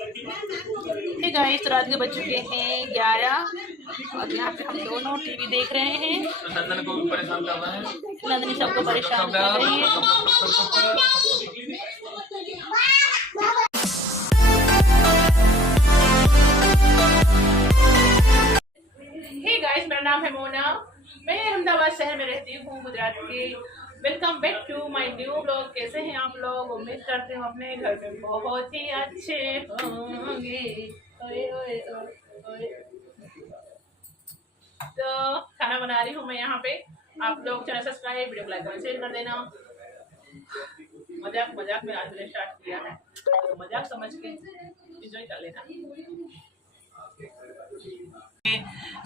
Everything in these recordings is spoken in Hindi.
हे गाइस, तो रात के बज चुके हैं 11 और यहाँ पे हम दोनों टीवी देख रहे हैं। नंदन को भी परेशान कर रहा है। नंदनी सबको परेशान कर रही है। हे गाइस, मेरा नाम है मोना। मैं अहमदाबाद शहर में रहती हूँ, गुजरात की। Welcome back to my new blog. कैसे हैं आप लोग? उम्मीद करते हूँ अपने घर में बहुत ही अच्छे होंगे। ओए ओए ओए। तो खाना बना रही हूँ मैं यहाँ पे। आप लोग चैनल सब्सक्राइब, वीडियो को लाइक और शेयर कर देना। मजाक मजाक में आज मैंने स्टार्ट किया है, तो मजाक समझ के एंजॉय कर लेना।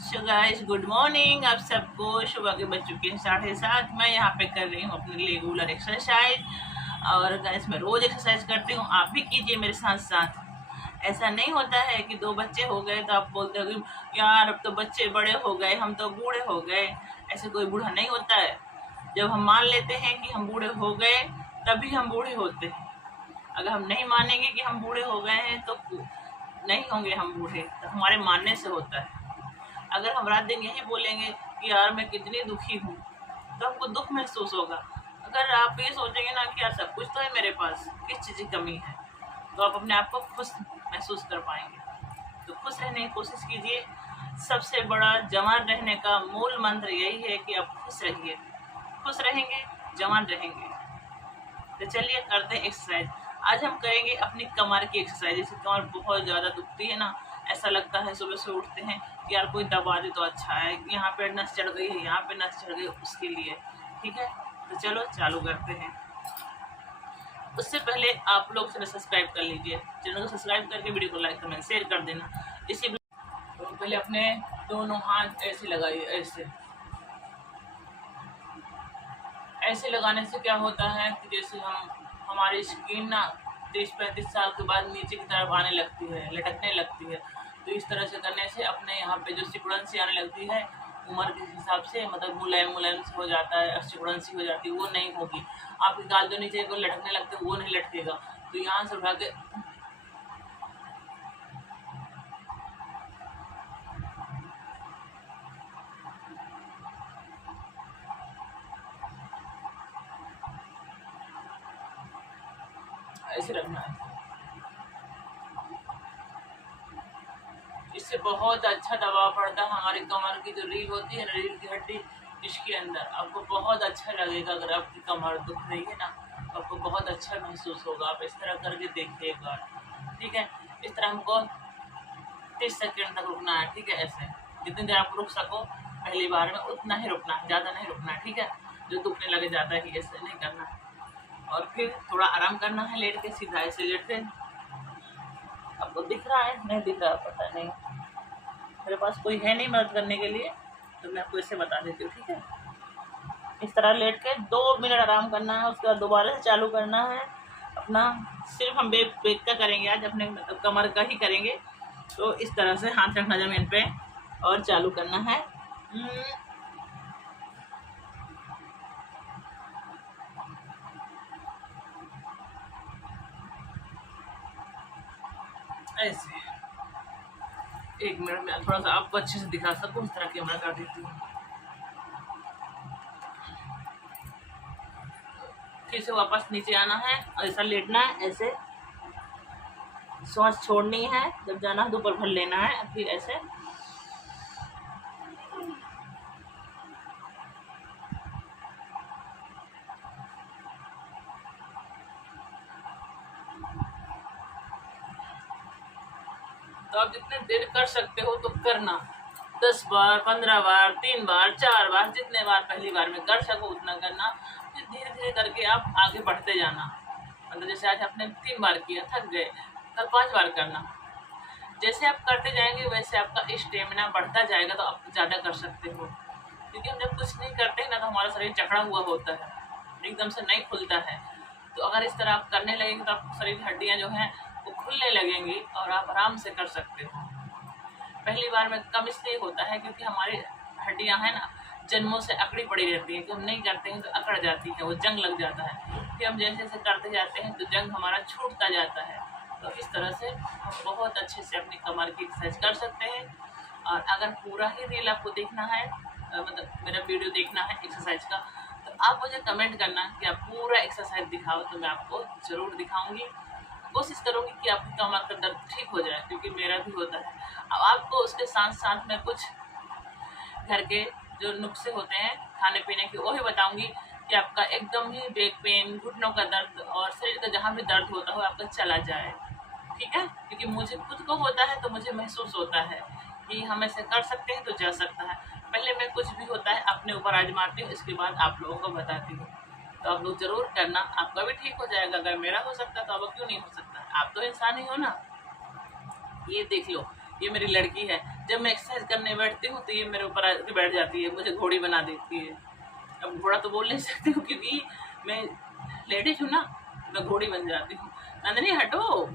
सो गाइस, गुड मॉर्निंग आप सबको। सुबह के बज चुके हैं 7:30। मैं यहाँ पे कर रही हूँ अपने रेगुलर एक्सरसाइज। और गाइस, मैं रोज एक्सरसाइज करती हूँ, आप भी कीजिए मेरे साथ साथ। ऐसा नहीं होता है कि 2 बच्चे हो गए तो आप बोलते हो कि यार अब तो बच्चे बड़े हो गए, हम तो बूढ़े हो गए। ऐसे कोई बूढ़ा नहीं होता है। जब हम मान लेते हैं कि हम बूढ़े हो गए तभी हम बूढ़े होते हैं। अगर हम नहीं मानेंगे कि हम बूढ़े हो गए हैं तो नहीं होंगे हम बूढ़े। तो हमारे मानने से होता है। अगर हम रात दिन यही बोलेंगे कि यार मैं कितनी दुखी हूँ तो हमको दुख महसूस होगा। अगर आप ये सोचेंगे ना कि यार सब कुछ तो है मेरे पास, किस चीज़ की कमी है, तो आप अपने आप को खुश महसूस कर पाएंगे। तो खुश रहने की कोशिश कीजिए। सबसे बड़ा जवान रहने का मूल मंत्र यही है कि आप खुश रहिए। खुश रहेंगे, जवान रहेंगे। तो चलिए करते हैं एक्सरसाइज। आज हम करेंगे अपनी कमर की एक्सरसाइज। जैसे कमर बहुत ज़्यादा दुखती है ना, ऐसा लगता है सुबह से उठते हैं कि यार कोई दबा दे तो अच्छा है, यहाँ पे नस चढ़ गई है, यहाँ पे नस चढ़ गई, उसके लिए। ठीक है, तो चलो चालू करते हैं। उससे पहले आप लोग चैनल सब्सक्राइब कर लीजिए। चैनल को सब्सक्राइब करके वीडियो को लाइक कमेंट शेयर कर देना। इसी तो पहले अपने दोनों हाथ ऐसे लगाइए। ऐसे लगाने से क्या होता है कि जैसे हमारी स्किन ना 30-35 साल के बाद नीचे की तरफ आने लगती है, लटकने लगती है। तो इस तरह से करने से अपने यहाँ पे जो सिकुड़न सी आने लगती है उम्र के हिसाब से, मतलब मुलायम मुलायम से हो जाता है, सिकुड़न सी हो जाती है, वो नहीं होगी। आपके गाल जो नीचे को लटकने लगते हैं वो नहीं लटकेगा। तो यहाँ से उठा के ऐसे रखना है। इससे बहुत अच्छा दबाव पड़ता है हमारी कमर की जो रीढ़ होती है ना, रीढ़ की हड्डी, इसके अंदर। आपको बहुत अच्छा लगेगा। अगर आपकी कमर दुख रही है ना तो आपको बहुत अच्छा महसूस होगा। आप इस तरह करके देखिए एक बार। ठीक है, इस तरह हमको 30 सेकेंड तक रुकना है। ठीक है, ऐसे जितनी देर आप रुक सको पहली बार में उतना ही रुकना है, ज़्यादा नहीं रुकना है। ठीक है, जो दुखने लगे ज़्यादा ही ऐसे नहीं करना है। और फिर थोड़ा आराम करना है लेट के, सीधा ऐसे लेटते। आपको दिख रहा है नहीं दिख रहा पता नहीं, मेरे पास कोई है नहीं मदद करने के लिए, तो मैं आपको ऐसे बता देती हूँ। ठीक है, इस तरह लेट के 2 मिनट आराम करना है। उसके बाद दोबारा से चालू करना है अपना। सिर्फ हम बैक का करेंगे आज, अपने मतलब कमर का ही करेंगे। तो इस तरह से हाथ रखना जमीन पे और चालू करना है। ऐसे 1 मिनट में थोड़ा सा आपको अच्छे से दिखा सकूँ उस तरह कैमरा कर देती हूँ। फिर से वापस नीचे आना है और ऐसा लेटना है। ऐसे सांस छोड़नी है, जब जाना है तो ऊपर भर लेना है। फिर ऐसे तो आप जितने देर कर सकते हो तो करना। 10 बार, 15 बार, 3 बार, 4 बार, जितने बार पहली बार में कर सको उतना करना। फिर धीरे धीरे करके आप आगे बढ़ते जाना। मतलब जैसे आज आपने 3 बार किया, थक गए, कल 5 बार करना। जैसे आप करते जाएंगे वैसे आपका स्टेमिना बढ़ता जाएगा, तो आप ज़्यादा कर सकते हो। क्योंकि हम जब कुछ नहीं करते हैं ना तो हमारा शरीर जकड़ा हुआ होता है, एकदम से नहीं खुलता है। तो अगर इस तरह आप करने लगेंगे तो आपकी शरीर की हड्डियाँ जो हैं वो खुलने लगेंगी और आप आराम से कर सकते हो। पहली बार में कम इसलिए होता है क्योंकि हमारी हड्डियाँ हैं ना जन्मों से अकड़ी पड़ी रहती है कि हम नहीं करते हैं तो अकड़ जाती है, वो जंग लग जाता है। फिर हम जैसे जैसे करते जाते हैं तो जंग हमारा छूटता जाता है। तो इस तरह से हम बहुत अच्छे से अपनी कमर की एक्सरसाइज कर सकते हैं। और अगर पूरा ही रील आपको देखना है, मतलब मेरा वीडियो देखना है एक्सरसाइज का, तो आप मुझे कमेंट करना कि आप पूरा एक्सरसाइज दिखाओ, तो मैं आपको ज़रूर दिखाऊंगी। कोशिश करूंगी कि आपकी कमर का दर्द ठीक हो जाए, क्योंकि मेरा भी होता है। अब आपको उसके साथ साथ में कुछ घर के जो नुस्खे होते हैं खाने पीने के, वो ही बताऊंगी कि आपका एकदम ही बैक पेन, घुटनों का दर्द और शरीर का जहाँ भी दर्द होता हो आपका चला जाए। ठीक है, क्योंकि मुझे खुद को होता है तो मुझे महसूस होता है कि हम ऐसे कर सकते हैं तो जा सकता है। पहले मैं कुछ भी होता है अपने ऊपर आजमाती हूँ, इसके बाद आप लोगों को बताती हूँ। तो आप लोग जरूर करना, आपका भी ठीक हो जाएगा। अगर मेरा हो सकता है तो अब क्यों नहीं हो सकता? आप तो इंसान ही हो ना। ये देख लो, ये मेरी लड़की है, जब मैं एक्सरसाइज करने बैठती हूँ तो ये मेरे ऊपर आके बैठ जाती है, मुझे घोड़ी बना देती है। अब घोड़ा तो बोल नहीं सकती हूँ क्योंकि मैं लेडीज हूँ ना, मैं घोड़ी बन जाती हूँ। नंदनी हटो।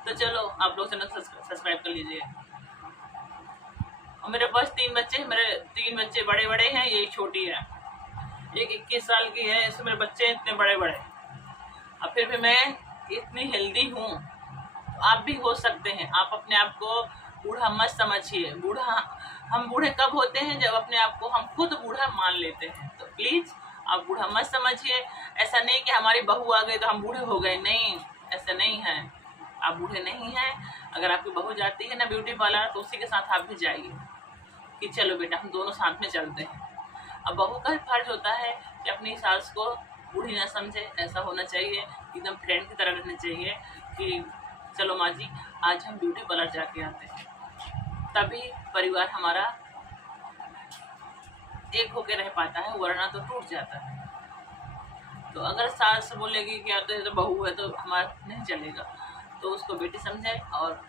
तो चलो आप लोग चैनल सब्सक्राइब कर लीजिए। और मेरे पास 3 बच्चे, मेरे 3 बच्चे बड़े बड़े हैं, ये छोटी है, एक 21 साल की है। इसमें मेरे बच्चे इतने बड़े बड़े, और फिर भी मैं इतनी हेल्दी हूँ। तो आप भी हो सकते हैं। आप अपने आप को बूढ़ा मत समझिए। हम बूढ़े कब होते हैं? जब अपने आप को हम खुद बूढ़ा मान लेते हैं। तो प्लीज आप बूढ़ा मत समझिए। ऐसा नहीं कि हमारी बहू आ गई तो हम बूढ़े हो गए, नहीं, ऐसा नहीं है। आप बूढ़े नहीं हैं। अगर आपकी बहू जाती है ना ब्यूटी पार्लर, तो उसी के साथ आप भी जाइए कि चलो बेटा हम दोनों साथ में चलते हैं। अब बहू का फर्ज होता है कि अपनी सास को बूढ़ी ना समझे, ऐसा होना चाहिए, एकदम फ्रेंड की तरह रहना चाहिए कि चलो माँ जी आज हम ब्यूटी पार्लर जाके आते हैं। तभी परिवार हमारा एक होके रह पाता है, वरना तो टूट जाता है। तो अगर सास बोलेगी कि आते तो बहू है तो हमारा नहीं चलेगा, तो उसको बेटी समझे, और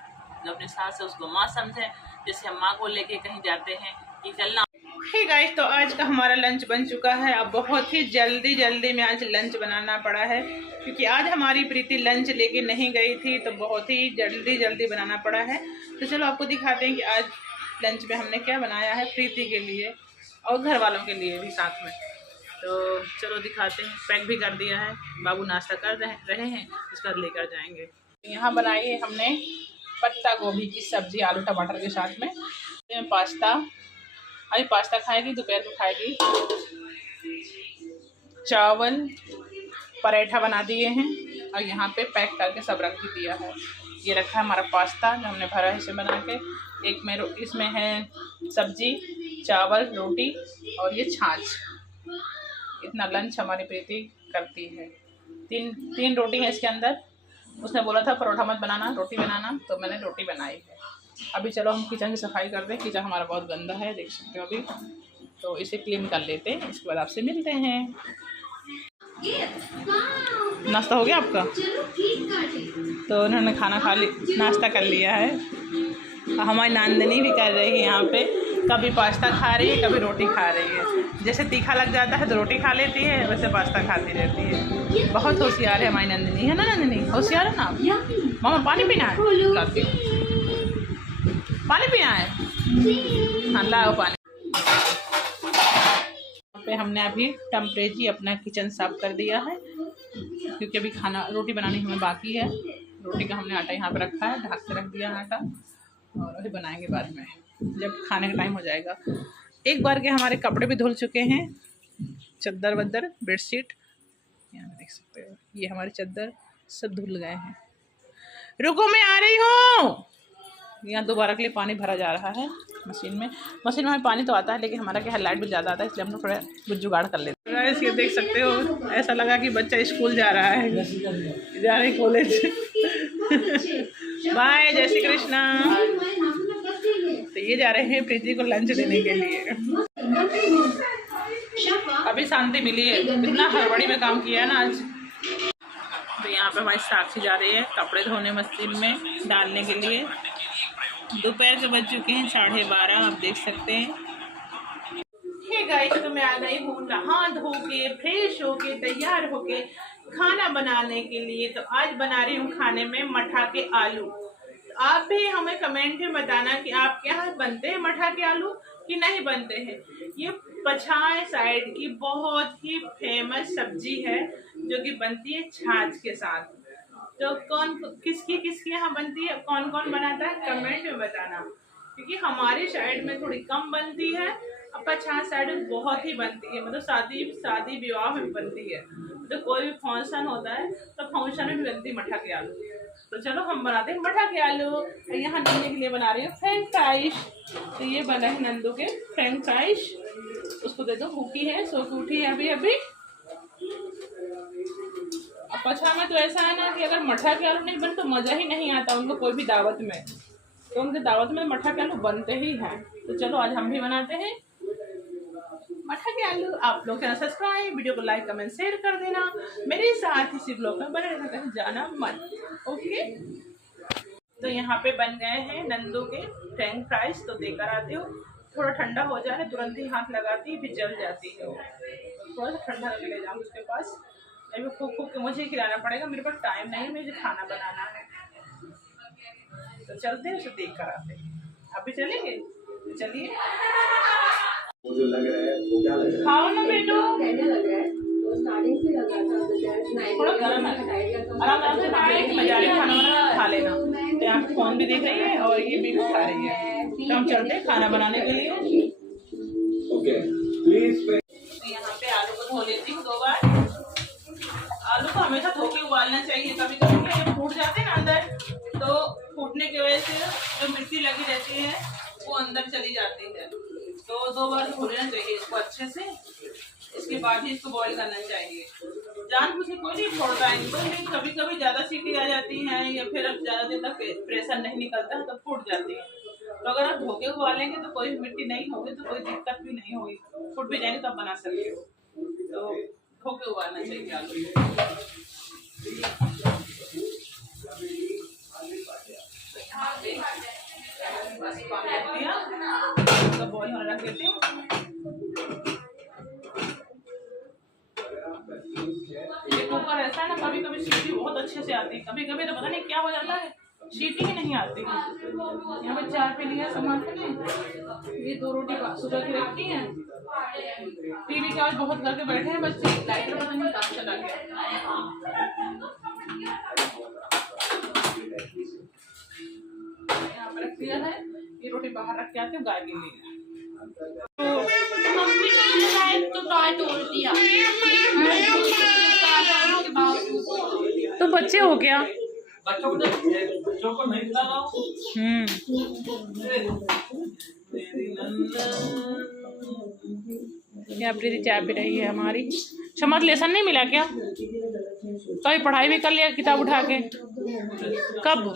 जो अपनी सास है उसको माँ समझे। जैसे हम माँ को लेके कहीं जाते हैं कि चलना। हे गाइस, तो आज का हमारा लंच बन चुका है। अब बहुत ही जल्दी में आज लंच बनाना पड़ा है, क्योंकि आज हमारी प्रीति लंच लेके नहीं गई थी, तो बहुत ही जल्दी बनाना पड़ा है। तो चलो आपको दिखाते हैं कि आज लंच में हमने क्या बनाया है प्रीति के लिए और घर वालों के लिए भी साथ में। तो चलो दिखाते हैं। पैक भी कर दिया है, बाबू नाश्ता कर रहे हैं, इसका लेकर जाएंगे। यहाँ बनाई है हमने पत्ता गोभी की सब्जी आलू टमाटर के साथ में। पास्ता, अभी पास्ता खाएगी, दोपहर को खाएगी। चावल, पराठा बना दिए हैं, और यहाँ पे पैक करके सब रख भी दिया है। ये रखा है हमारा पास्ता जो हमने भरा है इसे बना के। एक में इसमें है सब्जी, चावल, रोटी और ये छाछ। इतना लंच हमारी प्रीति करती है। तीन रोटी है इसके अंदर। उसने बोला था परोठा मत बनाना, रोटी बनाना, तो मैंने रोटी बनाई है। अभी चलो हम किचन की सफाई कर दें। किचन हमारा बहुत गंदा है, देख सकते हो अभी, तो इसे क्लीन कर लेते हैं, इसके बाद आपसे मिलते हैं। नाश्ता हो गया आपका? तो उन्होंने खाना खा नाश्ता कर लिया है। हमारी नांदनी भी कर रही है यहाँ पे, कभी पास्ता खा रही है, कभी रोटी खा रही है। जैसे तीखा लग जाता है तो रोटी खा लेती है, वैसे पास्ता खाती रहती है। बहुत होशियार है हमारी नंदिनी, है ना नंदिनी? होशियार है ना? मामा पानी पीना है? लाती हूँ। पानी पीना है? हाँ लाओ पानी। पे हमने अभी टेम्परेरी अपना किचन साफ कर दिया है, क्योंकि अभी खाना रोटी बनानी हमें बाकी है। रोटी का हमने आटा यहाँ पे रखा है, ढक के रख दिया आटा, और अभी बनाएंगे बाद में जब खाने का टाइम हो जाएगा। एक बार के हमारे कपड़े भी धुल चुके हैं, चद्दर वद्दर बेडशीट यहाँ देख सकते हो, ये हमारी चद्दर सब धुल गए हैं। रुको मैं आ रही हूँ। यहाँ दोबारा के लिए पानी भरा जा रहा है मशीन में हमें पानी तो आता है, लेकिन हमारा क्या है लाइट बिल ज़्यादा आता है, इसलिए हम लोग थोड़ा जुगाड़ कर लेते हैं। ये देख सकते हो, ऐसा लगा कि बच्चा स्कूल जा रहा है, जा रहे कॉलेज। बाय, जय श्री कृष्णा। तो ये जा रहे हैं प्रीति को लंच देने के लिए। अभी शांति मिली है, इतना हड़बड़ी में काम किया है ना आज। तो यहाँ पे हमारी साक्षी जा रही है कपड़े धोने मशीन में डालने के लिए। दोपहर के बज चुके हैं 12:30, आप देख सकते हैं। हे गाइस, तो मैं आ गई हूँ नहा धो के फ्रेश होके तैयार होके खाना बनाने के लिए। तो आज बना रही हूँ खाने में मठा के आलू। तो आप भी हमें कमेंट में बताना कि आपके यहाँ बनते हैं मठा के आलू कि नहीं बनते हैं। ये पछाड़ साइड की बहुत ही फेमस सब्जी है, जो कि बनती है छाछ के साथ। तो कौन किसकी यहाँ बनती है, कौन कौन बनाता है कमेंट में बताना, क्योंकि हमारी साइड में थोड़ी कम बनती है, अब 50 साइड में बहुत ही बनती है, मतलब शादी विवाह में बनती है, तो कोई भी फंक्शन होता है तो फंक्शन में भी बनती है मठा के आलू। तो चलो हम बनाते हैं मठा के आलू। यहाँ नंदू के लिए बना रही हूँ फ्रेंच फ्राइज। तो ये बना है नंदू के फ्रेंच फ्राइज, उसको दे दो, भूखी है, सो के उठी है अभी अभी। अब पछा में तो ऐसा है ना कि अगर मठा के आलू नहीं बने तो मज़ा ही नहीं आता उनको कोई भी दावत में, तो उनके दावत में मठा के आलू बनते ही हैं। तो चलो आज हम भी बनाते हैं मठा के आलू। आप लोग चैनल सब्सक्राइब, वीडियो को लाइक कमेंट शेयर कर देना, मेरे साथ इसी ब्लॉग में बने रहना, कहीं जाना मत। ओके, तो यहाँ पे बन गए हैं नंदू के फ्रेंच फ्राइज। तो देकर आती हूँ, थोड़ा ठंडा हो जाए तुरंत ही हाथ लगाती है, फिर जल जाती है वो, थोड़ा सा ठंडा करके ले जाऊँ उसके पास। अभी खूब के मुझे खिलाना पड़ेगा, मेरे पास टाइम नहीं है, मुझे खाना बनाना है। तो चलते हैं, उसे देख कर आते हैं। अभी चलेंगे, तो चलिए। मुझे लग रहा है वो क्या लग रहा है, खाओ ना बेटू, लग रहा है तो स्टार्टिंग से लगा था थोड़ा गर्म है, आराम से खाए, मजा खाना वाना खा लेना। तो यहाँ पे फोन भी देख रही है और ये भी खा रही है। तो हम चलते हैं खाना बनाने के लिए। Okay please. तो यहाँ पे आलू को धो लेती हूँ 2 बार। आलू को हमेशा धो के उबालना चाहिए, कभी कभी क्या फूट जाते हैं ना अंदर, तो फूटने की वजह से जो मिट्टी लगी रहती है वो अंदर चली जाती है। तो 2 बार धो लेना चाहिए इसको अच्छे से, इसके बाद ही इसको बॉईल करना चाहिए। जानबूझ के कोई नहीं छोड़ता है इनको, लेकिन कभी कभी ज़्यादा सीटी आ जाती है या फिर अब ज़्यादा देर तक प्रेशर नहीं निकलता है तो फूट जाती है। तो अगर आप धो के उबालेंगे तो कोई मिट्टी नहीं होगी, तो कोई दिक्कत भी नहीं होगी, फूट भी जाएंगे तो आप बना सकते हो। तो धो के उबालना चाहिए आलू। बस पानी रख दिया, तो बॉईल होने रख देती हूँ। ये कुकर ऐसा है ना, कभी कभी सीटी बहुत अच्छे से आती है, कभी कभी तो पता नहीं क्या हो जाता है, सीटी ही नहीं आती। यहाँ पे चाय पे लिया सामान के लिए, ये 2 रोटी सुबह की रखी है। टीवी की आवाज बहुत करके बैठे हैं बच्चे, लाइटर पता नहीं कहाँ चला गया। यहाँ पे रख दिया है, ये रोटी बाहर रख के आती हूँ गाय के लिए। मम्मी ने तो टॉय तोड़ दिया। तो बच्चे हो गया, बच्चों को नहीं खिलाओ। यहाँ प्रीति चाय पी रही है हमारी। क्षमा लेसन नहीं मिला क्या? कभी पढ़ाई भी कर लिया किताब उठा के? कब?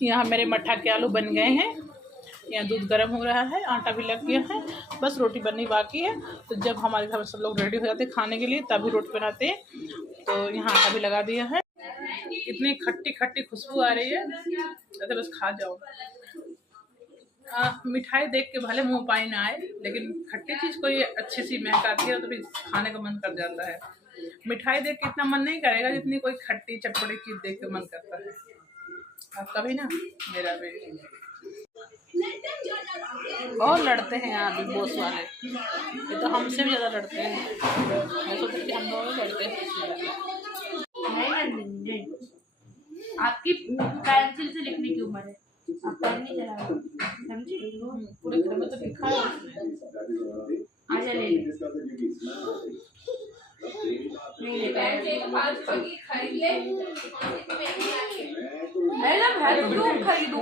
यहाँ मेरे मठा के आलू बन गए हैं। यहाँ दूध गर्म हो रहा है, आटा भी लग गया है, बस रोटी बननी बाकी है। तो जब हमारे घर में सब लोग रेडी हो जाते हैं खाने के लिए तभी रोटी बनाते हैं। तो यहाँ आटा भी लगा दिया है। इतनी खट्टी खट्टी खुशबू आ रही है, तो बस खा जाओ। मिठाई देख के भले मुँह पानी ना आए, लेकिन खट्टी चीज़ कोई अच्छी सी महक आती है तो फिर खाने का मन कर जाता है। मिठाई देख के इतना मन नहीं करेगा जितनी कोई खट्टी चटपटी चीज़ देख के मन करता है। आपका भी ना, मेरा भी। और लड़ते हैं यहाँ बिग बॉस वाले, ये तो हमसे भी ज़्यादा लड़ते हैं। मैं सोचती हूँ हम दोनों लड़ते हैं। नहीं, आपकी पेंसिल से लिखने की उम्र है, आप पेन नहीं चला समझे? पूरे घर में तो लिखा है उसमें। आजा ले ले, नहीं लेगा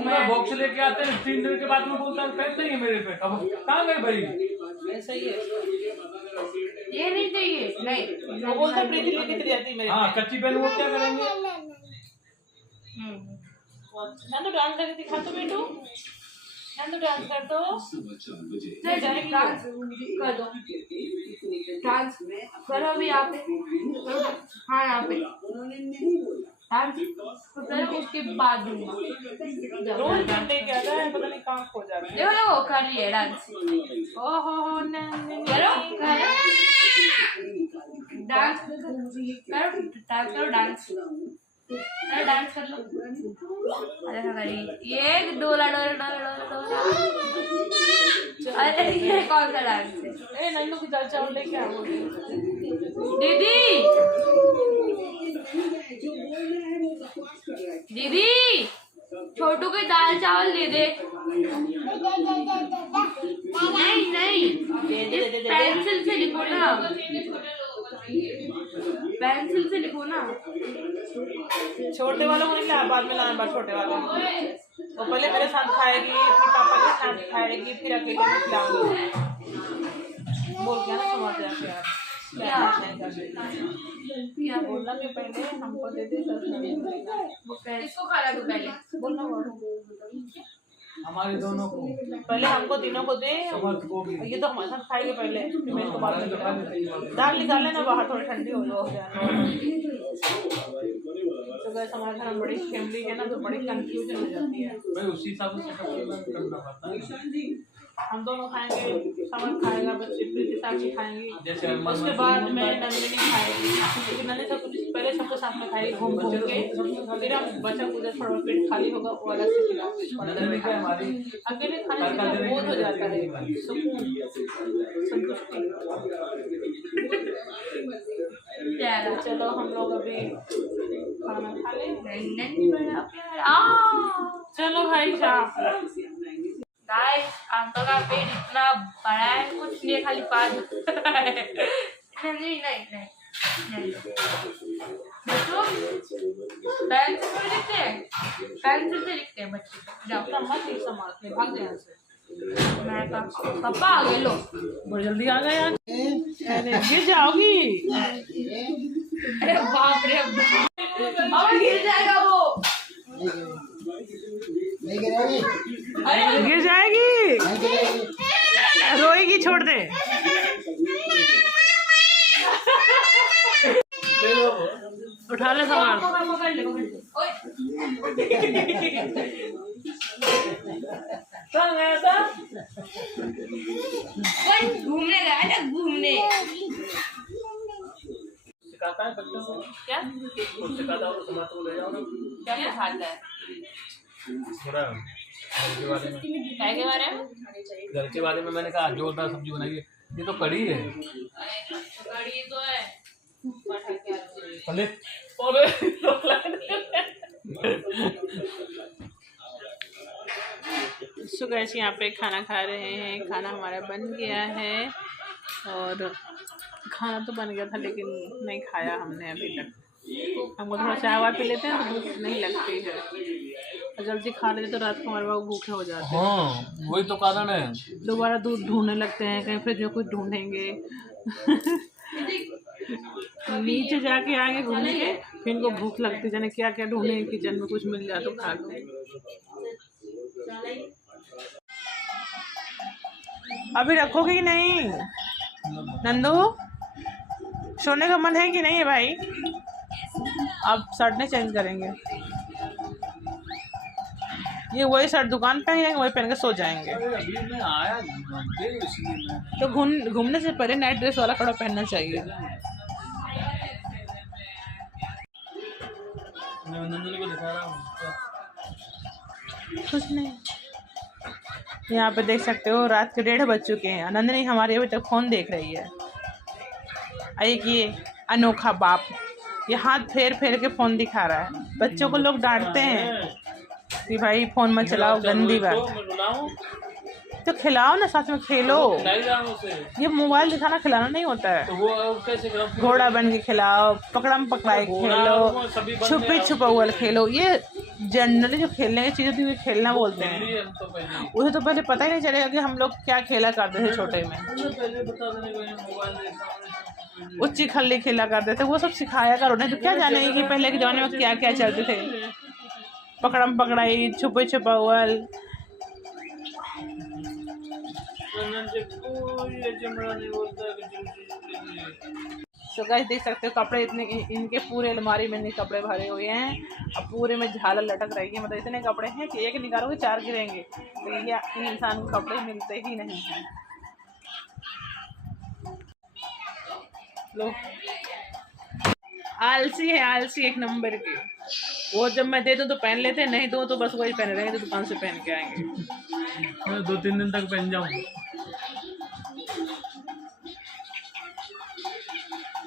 मैं बॉक्स लेके आते हैं 3 दिन के बाद में बोलता हूँ पैसे नहीं है मेरे पे। अब कहाँ गए भाई? ऐसा ही है, ये नहीं चाहिए, नहीं वो बोलता प्रीति लेके चली जाती है मेरे। हाँ, कच्ची पेन वो क्या करेंगे? नंदू डांस करके दिखा तो बेटू, नंदू डांस कर दो। डांस कर दो, डांस करो अभी यहाँ पे, हाँ यहाँ पे डांस करो, उसके बाद दूंगा। रोज लेके आता है, पता नहीं कहाँ खो जाता है। देखो कर रही है डांस, ओहो करो डांस करो, डांस डांस कर लो। अरे करी एक डोला डोला डोला डोला। अरे ये कौन सा डांस है? ए नन्नू की दाल चावल लेके आओ दीदी। दीदी छोटू को दाल चावल दे दे। नहीं नहीं, पेंसिल से लिखो ना, पेंसिल से लिखो ना। छोटे वालों को नहीं ला, बाद में लाना, छोटे वालों को। वो पहले मेरे साथ खाएगी, फिर पापा के साथ खाएगी, फिर अकेले में खिलाऊंगी। बोल क्या ना समझ जाए यार, क्या बोलना कि पहले हमको दे दे, इसको खा ला तू पहले। बोलना हमारे दोनों को, पहले हमको तीनों को दे। समर्थ को भी। ये तो हमारे साथ खाएंगे पहले, फिर मैं इसको बाद में दाल निकाल लेना बाहर, थोड़ी ठंडी हो जाए। तो वैसे हमारे घर में बड़ी फैमिली है ना, तो बड़ी कंफ्यूजन हो जाती है। भाई उसी हिसाब से करना पड़ता है। हम दोनों खाएंगे, समझ खाएगा, बच्चे प्रीति के साथ ही खाएंगे। जैसे उसके बाद में नंदिनी खाएगी, क्योंकि नंदिनी सब कुछ पहले सबके साथ में खाएगी, घूम घूम के। फिर हम बच्चा को थोड़ा पेट खाली होगा, वो अलग से खिलाओगे। अकेले खाने से बोझ हो जाता है, सुकून, संतुष्टि। चलो हम लोग अभी खाना खा ले। चलो भाई साहब, गाइस अंकल का पेट इतना बड़ा है, कुछ नहीं, खाली पाँच नहीं नहीं नहीं बच्चों, पेंसिल से लिखते हैं, पेंसिल से लिखते हैं बच्चे। जाओ मत ही समाज में भाग जाए से। मैं पापा आ गए, लो बहुत जल्दी आ गए यार। अरे गिर जाओगी। अरे बाप रे, अब गिर जाएगा वो। गिर जाएगी, रोएगी, छोड़ दे। उठा ले सामान। पकड़ ले। कहाँ गया था? घूमने गया था, घूमने। सिखाता है बच्चों को, क्या सिखाता हो तो समाज को ले जाओ ना। क्या सिखाता है? थोड़ा घर के बारे में, क्या के बारे में? घर के बारे में मैंने कहा जोरदार सब्जी बनाई है। ये तो कड़ी है। कड़ी तो है। पहले सो गाइस यहाँ पे खाना खा रहे हैं। खाना हमारा बन गया है, और खाना तो बन गया था लेकिन नहीं खाया हमने अभी तक। हमको थोड़ा चाय वाय पी लेते हैं तो भूख नहीं लगती है, और जल्दी खा लेते तो रात को हमारे बाबू भूखे हो जाते हैं। हाँ वही तो कारण है। दोबारा दूध ढूंढने लगते हैं, कहीं फिर जो कुछ ढूंढेंगे। नीचे जाके आएंगे घूम के, फिर इनको भूख लगती, जाने क्या क्या ढूंढेंगे, किचन में कुछ मिल जाए तो खा लो। अभी रखोगे कि नहीं नंदू? सोने का मन है कि नहीं है भाई? अब शर्ट नहीं चेंज करेंगे, ये वही शर्ट दुकान पे है, वही पहन के सो जाएंगे। अभी मैं आया तो घूमने से पहले नाइट ड्रेस वाला कपड़ा पहनना चाहिए। मैं नंदनी को दिखा रहा हूँ। कुछ नहीं, यहाँ पे देख सकते हो रात के 1:30 बज चुके हैं। नंदिनी हमारी अभी तक फोन देख रही है। एक ये अनोखा बाप ये हाथ फेर फेर के फोन दिखा रहा है। बच्चों को लोग डांटते हैं कि भाई फोन मत चलाओ, गंदी बात। तो खिलाओ ना, साथ में खेलो। ये मोबाइल दिखाना खिलाना नहीं होता है। तो वो कैसे घोड़ा बन के खिलाओ, पकड़म पकड़ाई खेलो, छुपी छुपाउल खेलो। ये जनरली जो खेलने की चीज़ें थी खेलना बोलते हैं। उसे तो पहले पता ही नहीं चलेगा कि हम लोग क्या खेला करते थे छोटे में। उच्ची खल्ली खेला करते थे, वो सब सिखाया करो। नहीं तो क्या जानेगी कि पहले के ज़माने में क्या क्या चलते थे। पकड़म पकड़ाई, छुपे छुपाउल। तो गाइस देख सकते हो कपड़े इतने, इनके पूरे अलमारी में कपड़े भरे हुए हैं। अब पूरे में झालर लटक रही है। मतलब इतने कपड़े हैं कि एक निकालोगे 4 गिरेंगे। तो ये इन इंसान को कपड़े मिलते ही नहीं हैं। लो, आलसी है, आलसी एक नंबर की। वो जब मैं दे दूँ तो पहन लेते, नहीं दूँ तो बस वही पहने रहेंगे, तो दुकान से पहन के आएंगे। 2-3 दिन तक पहन जाऊँ।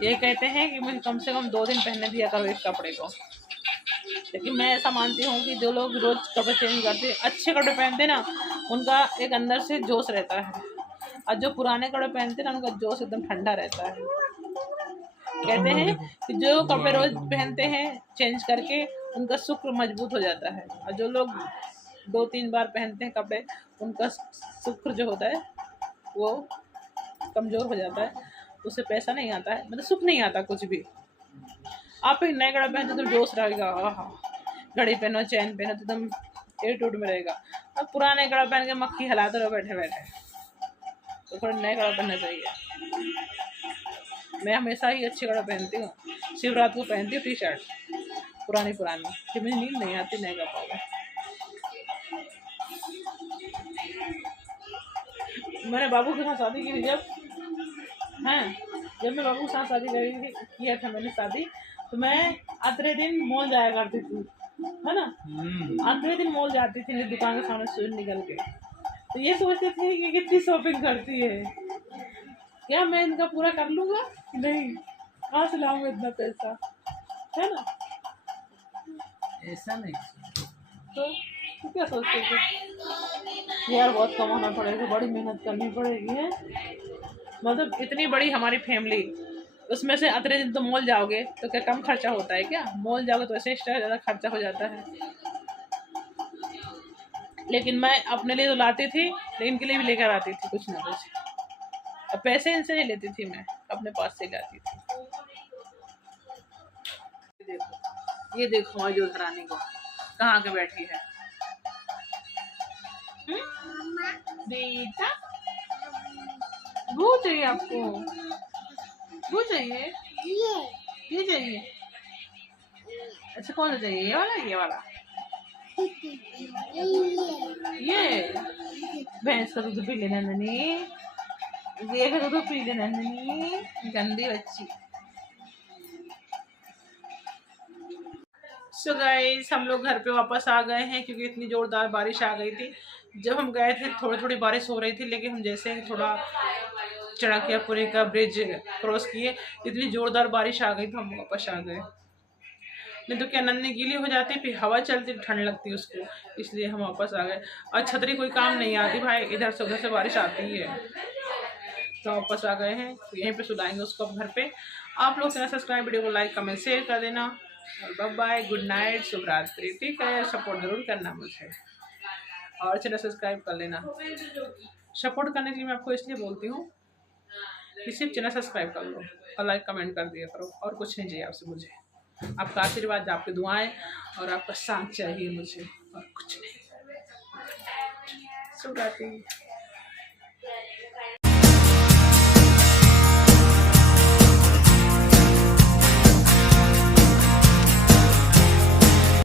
ये कहते हैं कि मुझे कम से कम 2 दिन पहनने दिया करो इस कपड़े को। लेकिन मैं ऐसा मानती हूँ कि जो लोग रोज कपड़े चेंज करते हैं, अच्छे कपड़े पहनते हैं ना, उनका एक अंदर से जोश रहता है, और जो पुराने कपड़े पहनते हैं ना, उनका जोश एकदम ठंडा रहता है। कहते हैं कि जो कपड़े रोज पहनते हैं चेंज करके, उनका शुक्र मजबूत हो जाता है, और जो लोग 2-3 बार पहनते हैं कपड़े, उनका शुक्र जो होता है वो कमज़ोर हो जाता है, उससे पैसा नहीं आता है, मतलब सुख नहीं आता कुछ भी। आप एक नए कपड़े पहनते तो जोश रहेगा, हाँ, घड़ी पहनो, चैन पहनो, तो एकदम एटीट्यूड में रहेगा। अब पुराने कपड़े पहन के मक्खी हिलाते रहो बैठे बैठे, तो थोड़े नए कपड़े पहनना चाहिए। मैं हमेशा ही अच्छे कपड़े पहनती हूँ, शिवरात्रि को पहनती हूँ टी शर्ट पुरानी, फिर मुझे नींद नहीं आती नए कपड़ों में। मैंने बाबू के साथ शादी की थी जब मैं बाबू के साथ शादी किया था मैंने शादी, तो मैं आखिरी दिन मॉल जाया करती थी, है ना, आखिरी दिन मॉल जाती थी दुकान के सामने से निकल के, तो ये सोचते थे कि कितनी शॉपिंग करती है, क्या मैं इनका पूरा कर लूँगा कि नहीं, कहाँ से लाऊंगा इतना पैसा, है ना। ऐसा नहीं, तो क्या सोचते थे यार, बहुत कमाना पड़ेगा, बड़ी मेहनत करनी पड़ेगी, है, मतलब इतनी बड़ी हमारी फैमिली, उसमें से अतरे दिन तो मॉल जाओगे तो क्या कम खर्चा होता है क्या? मॉल जाओगे तो ऐसे एक्स्ट्रा ज़्यादा खर्चा हो जाता है। लेकिन मैं अपने लिए तो लाती थी, लेकिन इनके लिए भी लेकर आती थी कुछ ना कुछ, अब पैसे इनसे नहीं लेती थी, मैं अपने पास से लाती थी। ये देखो हमारी जो घरानी को कहाँ के बैठी है, बेटा वो चाहिए आपको, वो चाहिए, ये चाहिए, अच्छा कौन सा चाहिए, ये वाला, ये वाला, ये भैंस का दूध पी लेना नन्ही, ये का दूध पी लेना नन्ही, गंदी बच्ची। सो गाइस हम लोग घर पे वापस आ गए हैं, क्योंकि इतनी ज़ोरदार बारिश आ गई थी। जब हम गए थे थोड़ी थोड़ी बारिश हो रही थी, लेकिन हम जैसे ही थोड़ा चढ़कियापुरी का ब्रिज क्रॉस किए, इतनी ज़ोरदार बारिश आ गई तो हम वापस आ गए। नहीं तो क्या नन्ही गीली हो जाती, फिर हवा चलती ठंड लगती उसको, इसलिए हम वापस आ गए। और छतरी कोई काम नहीं आती भाई, इधर से उधर से बारिश आती है, तो वापस आ गए हैं, तो यहीं पे सुलाएंगे उसको घर पे। आप लोग चैनल सब्सक्राइब, वीडियो को लाइक कमेंट शेयर कर देना, और बाय बाय, गुड नाइट, शुभ रात्रि, ठीक है। सपोर्ट जरूर करना मुझे, और चैनल सब्सक्राइब कर लेना। सपोर्ट करने के लिए मैं आपको इसलिए बोलती हूँ कि सिर्फ चैनल सब्सक्राइब कर लो और लाइक कमेंट कर दिया करो, और कुछ नहीं चाहिए आपसे मुझे। आपका आशीर्वाद, आपकी दुआएं और आपका साथ चाहिए मुझे, और कुछ नहीं। शुभ रात्रि।